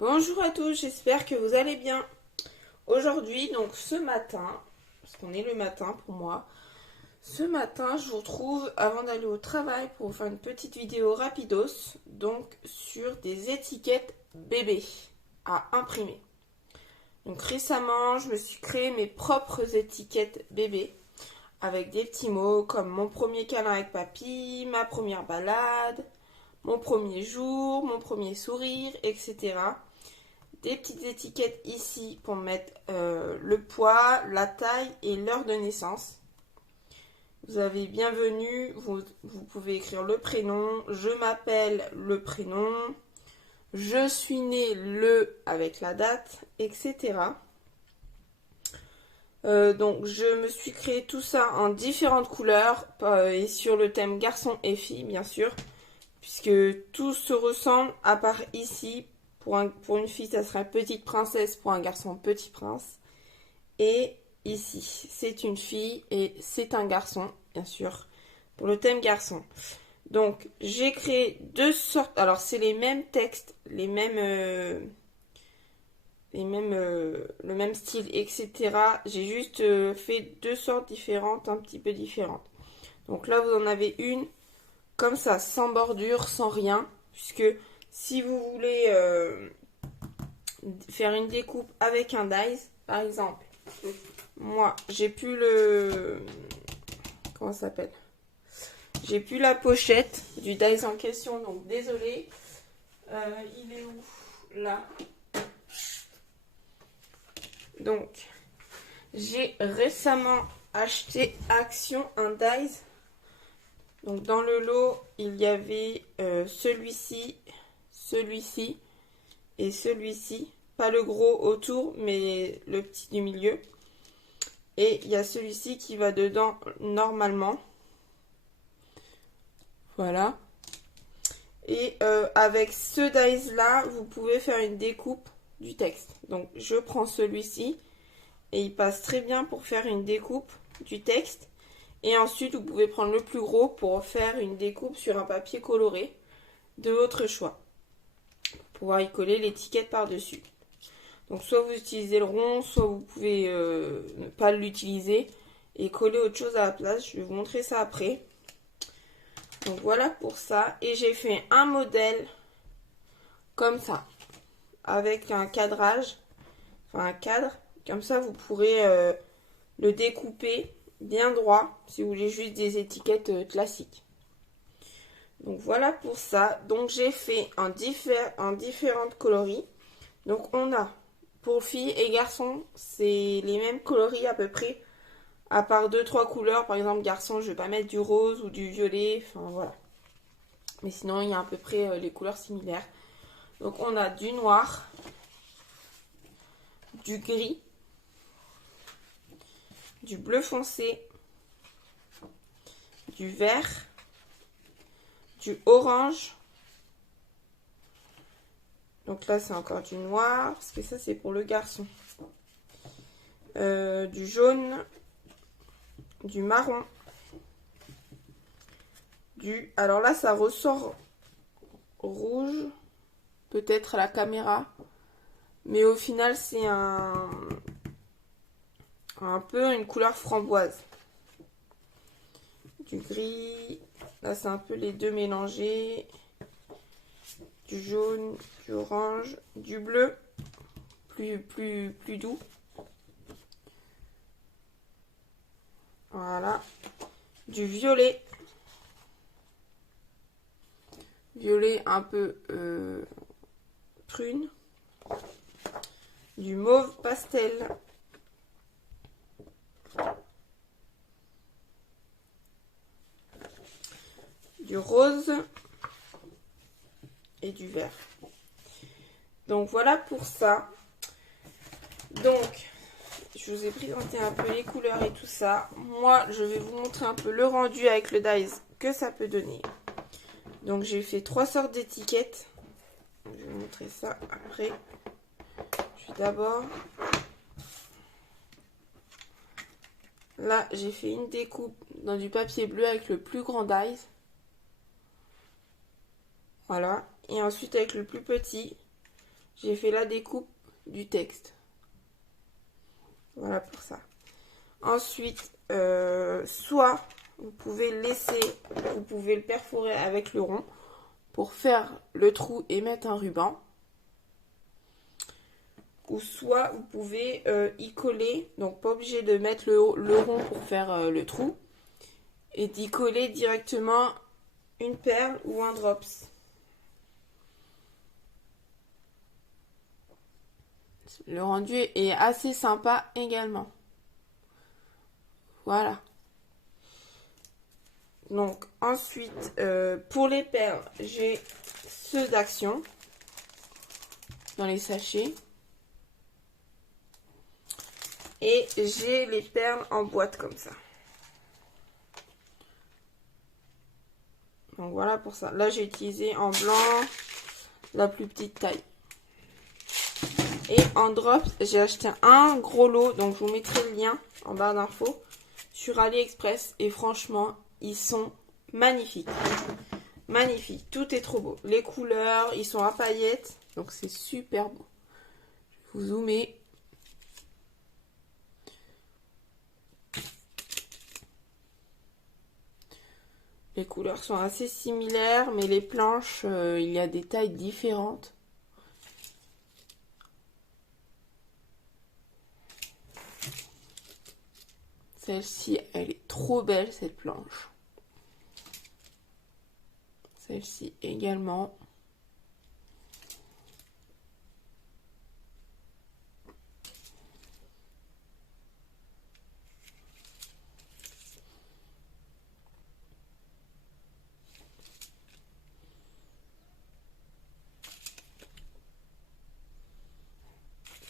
Bonjour à tous, j'espère que vous allez bien. Aujourd'hui, donc ce matin, parce qu'on est le matin pour moi, ce matin je vous retrouve avant d'aller au travail pour vous faire une petite vidéo rapidos, donc sur des étiquettes bébés à imprimer. Donc récemment, je me suis créé mes propres étiquettes bébés avec des petits mots comme mon premier câlin avec papy, ma première balade, mon premier jour, mon premier sourire, etc. Des petites étiquettes ici pour mettre le poids, la taille et l'heure de naissance. Vous avez bienvenue, vous pouvez écrire le prénom, je m'appelle le prénom, je suis né le avec la date, etc. Donc je me suis créé tout ça en différentes couleurs et sur le thème garçon et fille bien sûr, puisque tout se ressemble à part ici. Pour une fille, ça serait petite princesse, pour un garçon, petit prince. Et ici, c'est une fille et c'est un garçon, bien sûr, pour le thème garçon. Donc, j'ai créé deux sortes. Alors, c'est les mêmes textes, le même style, etc. J'ai juste fait deux sortes différentes, un petit peu différentes. Donc là, vous en avez une comme ça, sans bordure, sans rien, puisque si vous voulez faire une découpe avec un dies, par exemple, moi, j'ai plus le... Comment ça s'appelle? J'ai plus la pochette du dies en question, donc désolé. Il est où? Là. Donc, j'ai récemment acheté Action un dies. Donc, dans le lot, il y avait celui-ci et celui-ci. Pas le gros autour, mais le petit du milieu. Et il y a celui-ci qui va dedans normalement. Voilà. Et avec ce dies là, vous pouvez faire une découpe du texte. Donc je prends celui-ci et il passe très bien pour faire une découpe du texte. Et ensuite vous pouvez prendre le plus gros pour faire une découpe sur un papier coloré de votre choix. Pour pouvoir y coller l'étiquette par-dessus. Donc soit vous utilisez le rond, soit vous pouvez ne pas l'utiliser et coller autre chose à la place. Je vais vous montrer ça après. Donc voilà pour ça. Et j'ai fait un modèle comme ça, avec un cadrage, enfin un cadre. Comme ça vous pourrez le découper bien droit si vous voulez juste des étiquettes classiques. Donc voilà pour ça. Donc j'ai fait en différentes coloris. Donc on a pour filles et garçons, c'est les mêmes coloris à peu près. À part 2-3 couleurs, par exemple garçon, je vais pas mettre du rose ou du violet, enfin voilà. Mais sinon, il y a à peu près les couleurs similaires. Donc on a du noir, du gris, du bleu foncé, du vert, du orange. Donc là, c'est encore du noir, parce que ça, c'est pour le garçon. Du jaune, du marron, alors là, ça ressort rouge, peut-être à la caméra. Mais au final, c'est un peu une couleur framboise. Du gris, là, c'est un peu les deux mélangés. Du jaune, du orange, du bleu, plus doux. Voilà. Du violet. Violet un peu prune. Du mauve pastel. Du rose. Et du vert. Donc voilà pour ça. Donc, je vous ai présenté un peu les couleurs et tout ça. Moi, je vais vous montrer un peu le rendu avec le dies que ça peut donner. Donc, j'ai fait 3 sortes d'étiquettes. Je vais vous montrer ça après. Je vais d'abord... Là, j'ai fait une découpe dans du papier bleu avec le plus grand dies. Voilà. Et ensuite, avec le plus petit, j'ai fait la découpe du texte. Voilà pour ça. Ensuite, soit vous pouvez le perforer avec le rond pour faire le trou et mettre un ruban. Ou soit vous pouvez y coller, donc pas obligé de mettre le rond pour faire le trou, et d'y coller directement une perle ou un drops. Le rendu est assez sympa également. Voilà. Donc ensuite, pour les perles, j'ai ceux d'Action dans les sachets. Et j'ai les perles en boîte comme ça. Donc voilà pour ça. Là, j'ai utilisé en blanc la plus petite taille. Et en drops, j'ai acheté un gros lot. Donc je vous mettrai le lien en barre d'infos sur AliExpress. Et franchement, ils sont magnifiques. Magnifiques. Tout est trop beau. Les couleurs, ils sont à paillettes. Donc c'est super beau. Je vais vous zoomer. Les couleurs sont assez similaires, mais les planches, il y a des tailles différentes. Celle-ci, elle est trop belle, cette planche. Celle-ci également.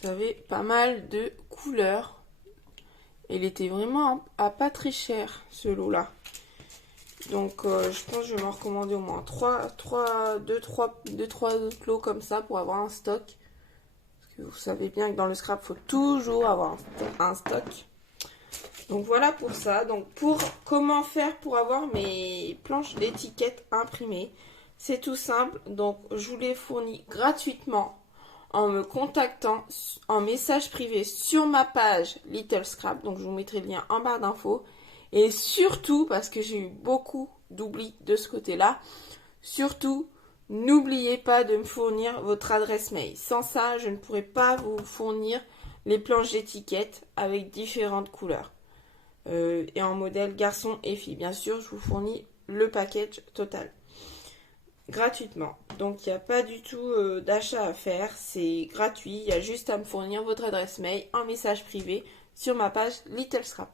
Vous avez pas mal de couleurs. Il était vraiment à pas très cher, ce lot-là. Donc, je pense que je vais m'en recommander au moins 2-3 autres lots comme ça pour avoir un stock. Parce que vous savez bien que dans le scrap, il faut toujours avoir un stock. Donc, voilà pour ça. Donc, comment faire pour avoir mes planches d'étiquette imprimées? C'est tout simple. Donc, je vous les fournis gratuitement en me contactant en message privé sur ma page Little Scrap. Donc je vous mettrai le lien en barre d'infos. Et surtout, parce que j'ai eu beaucoup d'oubli de ce côté-là, surtout, n'oubliez pas de me fournir votre adresse mail. Sans ça, je ne pourrai pas vous fournir les planches d'étiquette avec différentes couleurs. Et en modèle garçon et fille. Bien sûr, je vous fournis le package total. Gratuitement. Donc il n'y a pas du tout d'achat à faire, c'est gratuit, il y a juste à me fournir votre adresse mail en message privé sur ma page Little Scrap.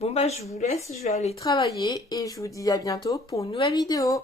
Bon bah je vous laisse, je vais aller travailler et je vous dis à bientôt pour une nouvelle vidéo.